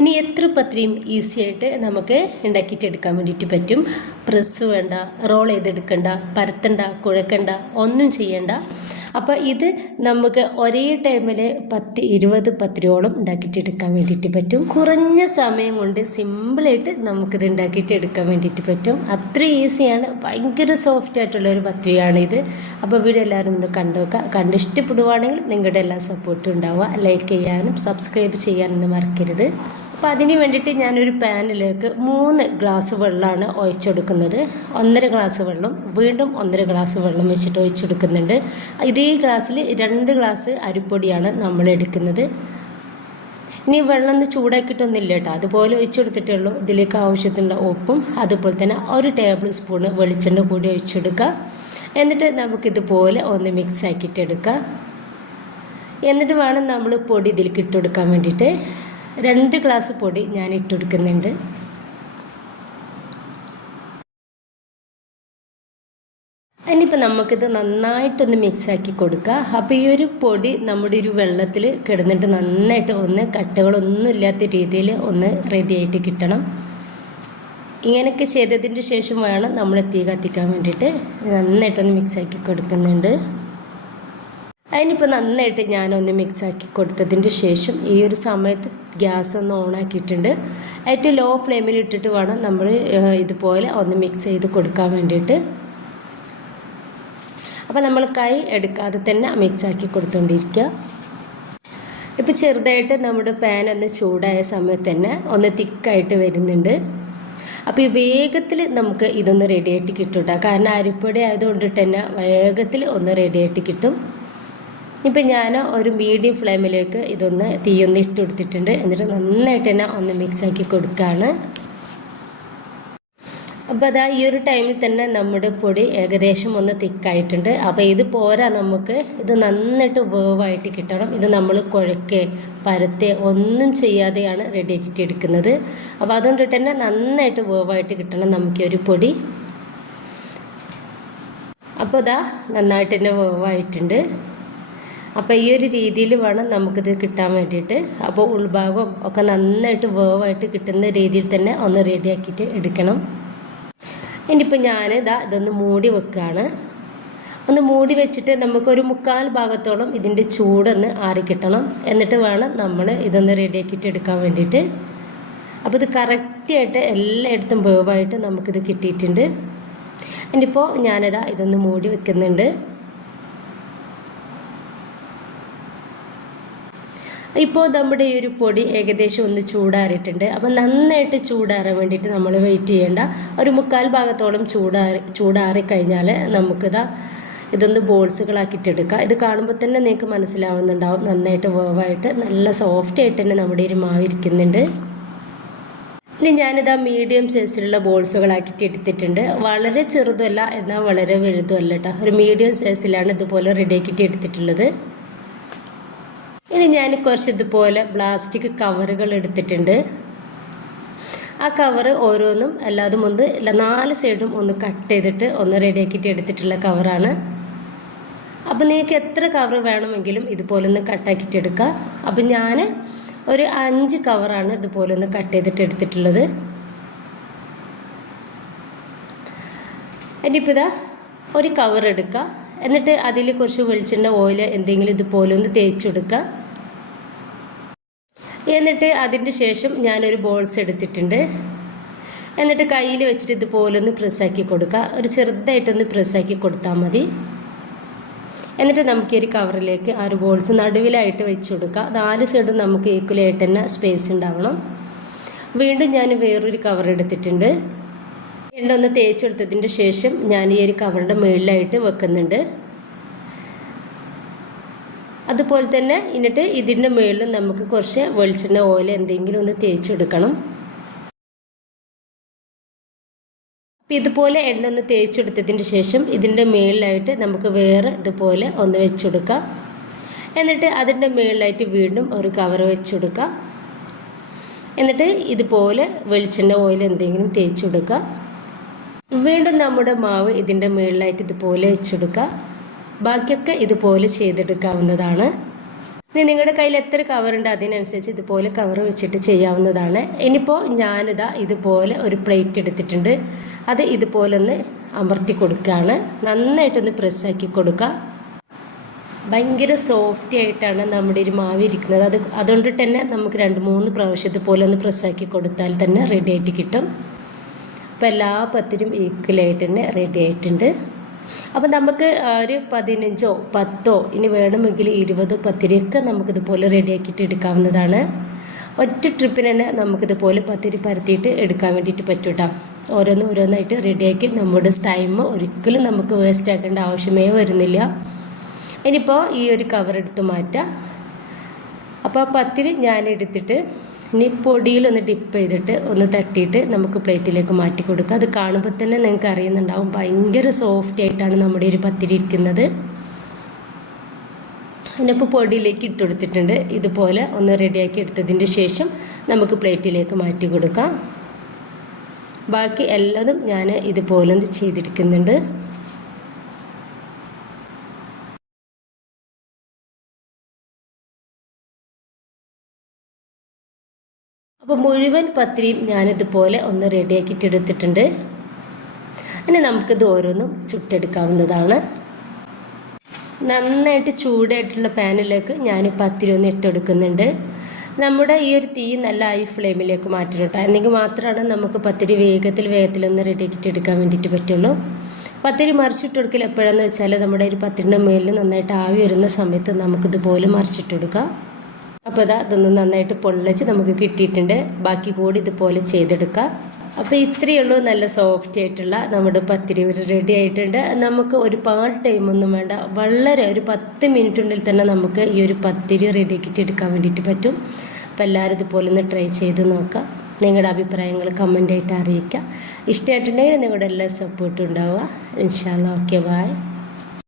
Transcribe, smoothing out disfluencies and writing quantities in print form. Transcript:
ഇനി എത്ര പത്തിരിയും ഈസി ആയിട്ട് നമുക്ക് ഉണ്ടാക്കിയിട്ടെടുക്കാൻ വേണ്ടിയിട്ട് പറ്റും. പ്രസ് വേണ്ട, റോൾ ചെയ്തെടുക്കണ്ട, പരത്തണ്ട, കുഴക്കണ്ട, ഒന്നും ചെയ്യണ്ട. അപ്പോൾ ഇത് നമുക്ക് ഒരേ ടൈമിൽ 10-20 പത്തിരിയോളം ഉണ്ടാക്കിയിട്ടെടുക്കാൻ വേണ്ടിയിട്ട് പറ്റും. കുറഞ്ഞ സമയം കൊണ്ട് സിമ്പിളായിട്ട് നമുക്കിത് ഉണ്ടാക്കിയിട്ടെടുക്കാൻ വേണ്ടിയിട്ട് പറ്റും. അത്ര ഈസിയാണ്. ഭയങ്കര സോഫ്റ്റ് ആയിട്ടുള്ളൊരു പത്തിരിയാണിത്. അപ്പോൾ വീഡിയോ എല്ലാവരും ഒന്ന് കണ്ടുനോക്കുക. കണ്ടിഷ്ടപ്പെടുവാണെങ്കിൽ നിങ്ങളുടെ എല്ലാ സപ്പോർട്ടും ഉണ്ടാവുക. ലൈക്ക് ചെയ്യാനും സബ്സ്ക്രൈബ് ചെയ്യാനൊന്നും മറക്കരുത്. അപ്പോൾ അതിന് വേണ്ടിയിട്ട് ഞാനൊരു പാനിലേക്ക് 3 ഗ്ലാസ് വെള്ളമാണ് ഒഴിച്ചെടുക്കുന്നത്. 1.5 ഗ്ലാസ് വെള്ളം, വീണ്ടും 1.5 ഗ്ലാസ് വെള്ളം വെച്ചിട്ട് ഒഴിച്ചെടുക്കുന്നുണ്ട്. ഇതേ ഗ്ലാസ്സിൽ 2 ഗ്ലാസ് അരിപ്പൊടിയാണ് നമ്മൾ എടുക്കുന്നത്. ഇനി വെള്ളം ഒന്ന് ചൂടാക്കിയിട്ടൊന്നുമില്ല കേട്ടോ, അതുപോലെ ഒഴിച്ചെടുത്തിട്ടേ ഉള്ളൂ. ഇതിലേക്ക് ആവശ്യത്തിനുള്ള ഉപ്പും അതുപോലെ തന്നെ 1 ടേബിൾ സ്പൂണ് വെളിച്ചെണ്ണ കൂടി ഒഴിച്ചെടുക്കുക. എന്നിട്ട് നമുക്കിതുപോലെ ഒന്ന് മിക്സ് ആക്കിയിട്ടെടുക്കുക. എന്നിട്ട് വേണം നമ്മൾ പൊടി ഇതിലേക്ക് ഇട്ടുകൊടുക്കാൻ വേണ്ടിയിട്ട്. 2 ഗ്ലാസ് പൊടി ഞാൻ ഇട്ടുകൊടുക്കുന്നുണ്ട്. ഇനിയിപ്പോൾ നമുക്കിത് നന്നായിട്ടൊന്ന് മിക്സാക്കി കൊടുക്കുക. അപ്പോൾ ഈ ഒരു പൊടി നമ്മുടെ ഒരു വെള്ളത്തിൽ കിടന്നിട്ട് നന്നായിട്ട് ഒന്ന് കട്ടകളൊന്നും ഇല്ലാത്ത രീതിയിൽ ഒന്ന് റെഡി ആയിട്ട് കിട്ടണം. ഇങ്ങനെയൊക്കെ ചെയ്തതിന് ശേഷം വേണം നമ്മൾ തീ കത്തിക്കാൻ വേണ്ടിയിട്ട്. നന്നായിട്ടൊന്ന് മിക്സാക്കി കൊടുക്കുന്നുണ്ട്. അതിനിപ്പോൾ നന്നായിട്ട് ഞാനൊന്ന് മിക്സാക്കി കൊടുത്തതിൻ്റെ ശേഷം ഈ ഒരു സമയത്ത് ഗ്യാസ് ഒന്ന് ഓണാക്കിയിട്ടുണ്ട്. ഏറ്റവും ലോ ഫ്ലെയിമിൽ ഇട്ടിട്ട് വേണം നമ്മൾ ഇതുപോലെ ഒന്ന് മിക്സ് ചെയ്ത് കൊടുക്കാൻ വേണ്ടിയിട്ട്. അപ്പോൾ നമ്മൾ കൈ എടുക്കാതെ തന്നെ മിക്സാക്കി കൊടുത്തുകൊണ്ടിരിക്കുക. ഇപ്പോൾ ചെറുതായിട്ട് നമ്മുടെ പാൻ ഒന്ന് ചൂടായ സമയത്ത് തന്നെ ഒന്ന് തിക്കായിട്ട് വരുന്നുണ്ട്. അപ്പോൾ ഈ വേഗത്തിൽ നമുക്ക് ഇതൊന്ന് റെഡിയായിട്ട് കിട്ടും. കാരണം അരിപ്പൊടി ആയതുകൊണ്ടിട്ട് തന്നെ വേഗത്തിൽ ഒന്ന് റെഡിയായിട്ട് കിട്ടും. ഇപ്പം ഞാൻ ഒരു മീഡിയം ഫ്ലെയിമിലേക്ക് ഇതൊന്ന് തീയൊന്ന് ഇട്ട് കൊടുത്തിട്ടുണ്ട്. എന്നിട്ട് നന്നായിട്ട് തന്നെ ഒന്ന് മിക്സാക്കി കൊടുക്കുകയാണ്. അപ്പോൾ അതാ ഈ ഒരു ടൈമിൽ തന്നെ നമ്മുടെ പൊടി ഏകദേശം ഒന്ന് തിക്കായിട്ടുണ്ട്. അപ്പോൾ ഇത് പോരാ, നമുക്ക് ഇത് നന്നായിട്ട് വേവായിട്ട് കിട്ടണം. ഇത് നമ്മൾ കുഴക്കേ പരത്തേ ഒന്നും ചെയ്യാതെയാണ് റെഡിയാക്കിയിട്ട് എടുക്കുന്നത്. അപ്പോൾ അതുകൊണ്ടിട്ട് തന്നെ നന്നായിട്ട് വേവായിട്ട് കിട്ടണം നമുക്ക് ഒരു പൊടി. അപ്പോൾ ഇതാ നന്നായിട്ട് തന്നെ വേവായിട്ടുണ്ട്. അപ്പോൾ ഈ ഒരു രീതിയിൽ വേണം നമുക്കിത് കിട്ടാൻ വേണ്ടിയിട്ട്. അപ്പോൾ ഉൾഭാഗം ഒക്കെ നന്നായിട്ട് വേവായിട്ട് കിട്ടുന്ന രീതിയിൽ തന്നെ ഒന്ന് റെഡിയാക്കിയിട്ട് എടുക്കണം. ഇനിയിപ്പോൾ ഇതൊന്ന് മൂടി വെക്കുകയാണ്. ഒന്ന് മൂടി വെച്ചിട്ട് നമുക്കൊരു 3/4 ഭാഗത്തോളം ഇതിൻ്റെ ചൂടൊന്ന് ആറിക്കിട്ടണം. എന്നിട്ട് വേണം നമ്മൾ ഇതൊന്ന് റെഡിയാക്കിയിട്ട് എടുക്കാൻ വേണ്ടിയിട്ട്. അപ്പോൾ ഇത് കറക്റ്റായിട്ട് എല്ലായിടത്തും വേവായിട്ട് നമുക്കിത് കിട്ടിയിട്ടുണ്ട്. ഇനിയിപ്പോൾ ഇതൊന്ന് മൂടി വെക്കുന്നുണ്ട്. ഇപ്പോൾ നമ്മുടെ ഈ ഒരു പൊടി ഏകദേശം ഒന്ന് ചൂടാറിയിട്ടുണ്ട്. അപ്പോൾ നന്നായിട്ട് ചൂടാറാൻ വേണ്ടിയിട്ട് നമ്മൾ വെയിറ്റ് ചെയ്യേണ്ട. ഒരു 3/4 ഭാഗത്തോളം ചൂടാറിക്കഴിഞ്ഞാൽ ഇതൊന്ന് ബോൾസുകളാക്കിയിട്ടെടുക്കുക. ഇത് കാണുമ്പോൾ തന്നെ നിങ്ങൾക്ക് മനസ്സിലാവുന്നുണ്ടാവും നന്നായിട്ട് വേവായിട്ട് നല്ല സോഫ്റ്റ് ആയിട്ട് തന്നെ നമ്മുടെ ഒരു മാവ് ഇരിക്കുന്നുണ്ട്. ഇനി മീഡിയം സൈസിലുള്ള ബോൾസുകളാക്കിയിട്ട് എടുത്തിട്ടുണ്ട്. വളരെ ചെറുതല്ല എന്നാൽ വളരെ വലുതുമല്ല കേട്ടോ. ഒരു മീഡിയം സൈസിലാണ് ഇതുപോലെ റെഡിയാക്കിയിട്ട് എടുത്തിട്ടുള്ളത്. ഇനി ഞാൻ കുറച്ച് ഇതുപോലെ പ്ലാസ്റ്റിക് കവറുകൾ എടുത്തിട്ടുണ്ട്. ആ കവറ് ഓരോന്നും എല്ലാതും 4 സൈഡും ഒന്ന് കട്ട് ചെയ്തിട്ട് ഒന്ന് റെഡിയാക്കിയിട്ട് എടുത്തിട്ടുള്ള കവറാണ്. അപ്പോൾ നിങ്ങൾക്ക് എത്ര കവർ വേണമെങ്കിലും ഇതുപോലെ ഒന്ന് കട്ടാക്കിയിട്ട് എടുക്കുക. അപ്പം ഞാൻ ഒരു 5 കവറാണ് ഇതുപോലെ ഒന്ന് കട്ട് ചെയ്തിട്ട് എടുത്തിട്ടുള്ളത്. ഇനിയിപ്പോൾ ഒരു കവർ എടുക്കുക. എന്നിട്ട് അതിൽ കുറച്ച് വെളിച്ചെണ്ണ ഓയിൽ എന്തെങ്കിലും ഇതുപോലെ ഒന്ന് തേച്ചെടുക്കുക. എന്നിട്ട് അതിൻ്റെ ശേഷം ഞാനൊരു ബോൾസ് എടുത്തിട്ടുണ്ട്. എന്നിട്ട് കയ്യിൽ വെച്ചിട്ട് ഇതുപോലെ ഒന്ന് പ്രസ്സാക്കി കൊടുക്കുക. ഒരു ചെറുതായിട്ടൊന്ന് പ്രസ്സാക്കി കൊടുത്താൽ മതി. എന്നിട്ട് നമുക്ക് ഈ കവറിലേക്ക് ആ ഒരു ബോൾസ് നടുവിലായിട്ട് വെച്ച് കൊടുക്കുക. 4 സൈഡും നമുക്ക് ഈക്വലായിട്ട് തന്നെ സ്പേസ് ഉണ്ടാവണം. വീണ്ടും ഞാൻ വേറൊരു കവർ എടുത്തിട്ടുണ്ട്. എണ്ണ ഒന്ന് തേച്ചെടുത്തതിൻ്റെ ശേഷം ഞാൻ ഈ ഒരു കവറിൻ്റെ മുകളിലായിട്ട് വെക്കുന്നുണ്ട്. അതുപോലെ തന്നെ എന്നിട്ട് ഇതിൻ്റെ മുകളിലും നമുക്ക് കുറച്ച് വെളിച്ചെണ്ണ ഓയിൽ എന്തെങ്കിലും ഒന്ന് തേച്ചെടുക്കണം. അപ്പോൾ ഇതുപോലെ എണ്ണ ഒന്ന് തേച്ചെടുത്തതിൻ്റെ ശേഷം ഇതിൻ്റെ മുകളിലായിട്ട് നമുക്ക് വേറെ ഇതുപോലെ ഒന്ന് വെച്ചെടുക്കാം. എന്നിട്ട് അതിൻ്റെ മുകളിലായിട്ട് വീണ്ടും ഒരു കവർ വെച്ചെടുക്കുക. എന്നിട്ട് ഇതുപോലെ വെളിച്ചെണ്ണ ഓയിൽ എന്തെങ്കിലും തേച്ചെടുക്കുക. വീണ്ടും നമ്മുടെ മാവ് ഇതിൻ്റെ മുകളിലായിട്ട് ഇതുപോലെ വെച്ചെടുക്കുക. ബാക്കിയൊക്കെ ഇതുപോലെ ചെയ്തെടുക്കാവുന്നതാണ്. ഇനി നിങ്ങളുടെ കയ്യിൽ എത്ര കവറുണ്ട് അതിനനുസരിച്ച് ഇതുപോലെ കവർ വെച്ചിട്ട് ചെയ്യാവുന്നതാണ്. ഇനിയിപ്പോൾ ഞാനിതാ ഇതുപോലെ ഒരു പ്ലേറ്റ് എടുത്തിട്ടുണ്ട്. അത് ഇതുപോലെ ഒന്ന് അമർത്തി കൊടുക്കുകയാണ്. നന്നായിട്ടൊന്ന് പ്രസ്സാക്കി കൊടുക്കുക. ഭയങ്കര സോഫ്റ്റ് ആയിട്ടാണ് നമ്മുടെ ഒരു മാവ് ഇരിക്കുന്നത്. അതുകൊണ്ടിട്ട് തന്നെ നമുക്ക് 2-3 പ്രാവശ്യം ഇതുപോലെ ഒന്ന് പ്രസ്സാക്കി കൊടുത്താൽ തന്നെ റെഡി ആയിട്ട് കിട്ടും. അപ്പോൾ എല്ലാ പത്തിരിയും ഈക്വലായിട്ട് തന്നെ റെഡി ആയിട്ടുണ്ട്. അപ്പം നമുക്ക് ഒരു 15 10 ഇനി വേണമെങ്കിൽ 20 പത്തിരിയൊക്കെ നമുക്കിതുപോലെ റെഡിയാക്കിയിട്ട് എടുക്കാവുന്നതാണ്. ഒറ്റ ട്രിപ്പിന് തന്നെ നമുക്കിതുപോലെ പത്തിരി പരത്തിയിട്ട് എടുക്കാൻ വേണ്ടിയിട്ട് പറ്റും കേട്ടോ. ഓരോന്നായിട്ട് റെഡിയാക്കി നമ്മുടെ ടൈം ഒരിക്കലും നമുക്ക് വേസ്റ്റ് ആക്കേണ്ട ആവശ്യമേ വരുന്നില്ല. ഇനിയിപ്പോൾ ഈ ഒരു കവർ എടുത്ത് മാറ്റാം. അപ്പോൾ പത്തിരി ഞാൻ എടുത്തിട്ട് ഇനി പൊടിയിലൊന്ന് ഡിപ്പ് ചെയ്തിട്ട് ഒന്ന് തട്ടിയിട്ട് നമുക്ക് പ്ലേറ്റിലേക്ക് മാറ്റി കൊടുക്കുക. അത് കാണുമ്പോൾ തന്നെ നിങ്ങൾക്ക് അറിയുന്നുണ്ടാവും ഭയങ്കര സോഫ്റ്റ് ആയിട്ടാണ് നമ്മുടെ ഒരു പത്തിരി ഇരിക്കുന്നത്. അതിനിപ്പോൾ പൊടിയിലേക്ക് ഇട്ട് കൊടുത്തിട്ടുണ്ട്. ഇതുപോലെ ഒന്ന് റെഡിയാക്കി എടുത്തതിൻ്റെ ശേഷം നമുക്ക് പ്ലേറ്റിലേക്ക് മാറ്റി കൊടുക്കാം. ബാക്കി എല്ലാതും ഞാൻ ഇതുപോലെ ഒന്ന് ചെയ്തെടുക്കുന്നുണ്ട്. അപ്പോൾ മുഴുവൻ പത്തിരിയും ഞാനിതുപോലെ ഒന്ന് റെഡിയാക്കിയിട്ട് എടുത്തിട്ടുണ്ട്. ഇനി നമുക്കിത് ഓരോന്നും ചുട്ടെടുക്കാവുന്നതാണ്. നന്നായിട്ട് ചൂടായിട്ടുള്ള പാനിലേക്ക് ഞാൻ പത്തിരി ഒന്ന് ഇട്ടെടുക്കുന്നുണ്ട്. നമ്മുടെ ഈ ഒരു തീ നല്ല ഹൈ ഫ്ലെയിമിലേക്ക് മാറ്റണം കേട്ടോ. എന്നെങ്കിൽ മാത്രമാണ് നമുക്ക് പത്തിരി വേഗത്തിലൊന്ന് റെഡിയാക്കിയിട്ട് എടുക്കാൻ വേണ്ടിയിട്ട് പറ്റുള്ളൂ. പത്തിരി മറിച്ചിട്ട് കൊടുക്കൽ എപ്പോഴാണെന്ന് വെച്ചാൽ നമ്മുടെ ഒരു പത്തിരിൻ്റെ മേലിൽ നന്നായിട്ട് ആവി വരുന്ന സമയത്ത് നമുക്കിതുപോലെ മറിച്ചിട്ട് കൊടുക്കാം. അപ്പോൾ അതൊന്ന് നന്നായിട്ട് പൊള്ളിച്ച് നമുക്ക് കിട്ടിയിട്ടുണ്ട്. ബാക്കി കൂടി ഇതുപോലെ ചെയ്തെടുക്കുക. അപ്പോൾ ഇത്രയേ ഉള്ളൂ. നല്ല സോഫ്റ്റ് ആയിട്ടുള്ള നമ്മുടെ പത്തിരി റെഡി ആയിട്ടുണ്ട്. നമുക്ക് ഒരുപാട് ടൈമൊന്നും വേണ്ട. വളരെ ഒരു 10 മിനിറ്റിനുള്ളിൽ തന്നെ നമുക്ക് ഈ ഒരു പത്തിരി റെഡിയാക്കിയിട്ട് എടുക്കാൻ വേണ്ടിയിട്ട് പറ്റും. അപ്പോൾ എല്ലാവരും ഇതുപോലെ ഒന്ന് ട്രൈ ചെയ്ത് നോക്കുക. നിങ്ങളുടെ അഭിപ്രായങ്ങൾ കമൻ്റായിട്ട് അറിയിക്കുക. ഇഷ്ടമായിട്ടുണ്ടെങ്കിൽ നിങ്ങളുടെ എല്ലാ സപ്പോർട്ടും ഉണ്ടാവുക. ഇൻഷാ അല്ലാഹ്. Okay, by.